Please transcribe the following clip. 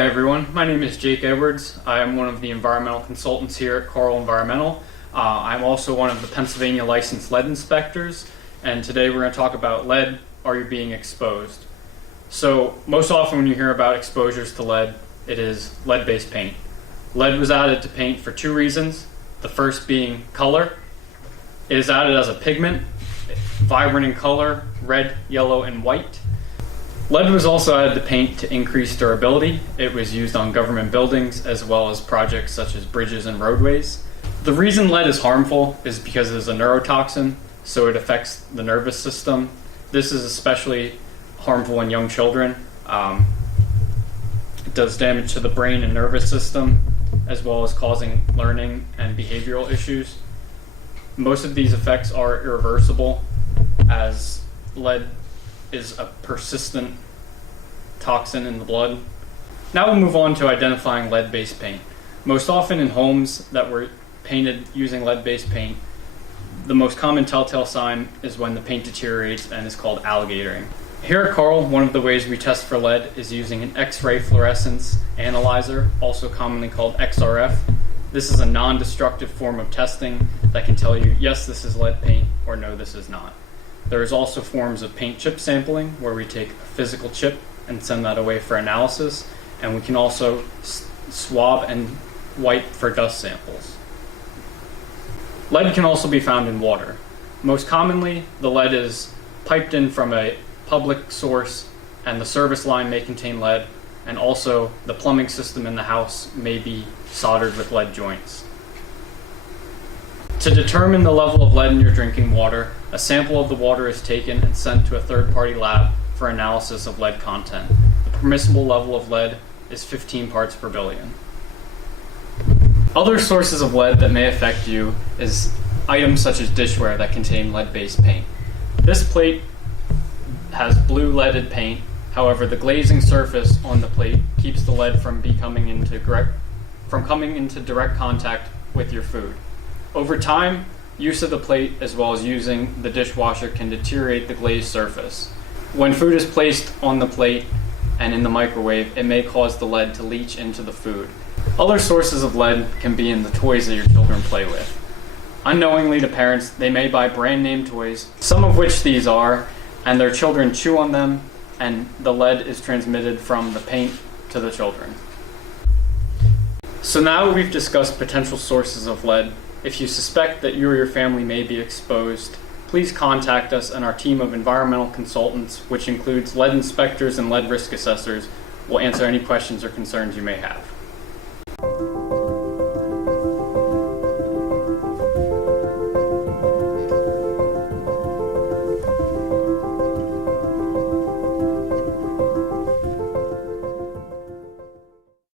Hi everyone, my name is Jake Edwards. I am one of the environmental consultants here at Karl Environmental. I'm also one of the Pennsylvania licensed lead inspectors, and today we're going to talk about lead. Are you being exposed? So most often when you hear about exposures to lead, it is lead-based paint. Lead was added to paint for two reasons. The first being color. It is added as a pigment, vibrant in color, red, yellow, and white. Lead was also added to paint to increase durability. It was used on government buildings as well as projects such as bridges and roadways. The reason lead is harmful is because it is a neurotoxin, so it affects the nervous system. This is especially harmful in young children. It does damage to the brain and nervous system, as well as causing learning and behavioral issues. Most of these effects are irreversible, as lead is a persistent toxin in the blood. Now we'll move on to identifying lead-based paint. Most often in homes that were painted using lead-based paint, the most common telltale sign is when the paint deteriorates and is called alligatoring. Here at Karl, one of the ways we test for lead is using an X-ray fluorescence analyzer, also commonly called XRF. This is a non-destructive form of testing that can tell you, yes, this is lead paint, or no, this is not. There is also forms of paint chip sampling where we take a physical chip and send that away for analysis, and we can also swab and wipe for dust samples. Lead can also be found in water. Most commonly, the lead is piped in from a public source, and the service line may contain lead, and also the plumbing system in the house may be soldered with lead joints. To determine the level of lead in your drinking water, a sample of the water is taken and sent to a third-party lab for analysis of lead content. The permissible level of lead is 15 parts per billion. Other sources of lead that may affect you is items such as dishware that contain lead-based paint. This plate has blue leaded paint. However, the glazing surface on the plate keeps the lead from coming into direct contact with your food. Over time, use of the plate as well as using the dishwasher can deteriorate the glazed surface. When food is placed on the plate and in the microwave, it may cause the lead to leach into the food. Other sources of lead can be in the toys that your children play with. Unknowingly to parents, they may buy brand name toys, some of which these are, and their children chew on them, and the lead is transmitted from the paint to the children. So now we've discussed potential sources of lead. If you suspect that you or your family may be exposed, please contact us, and our team of environmental consultants, which includes lead inspectors and lead risk assessors, will answer any questions or concerns you may have.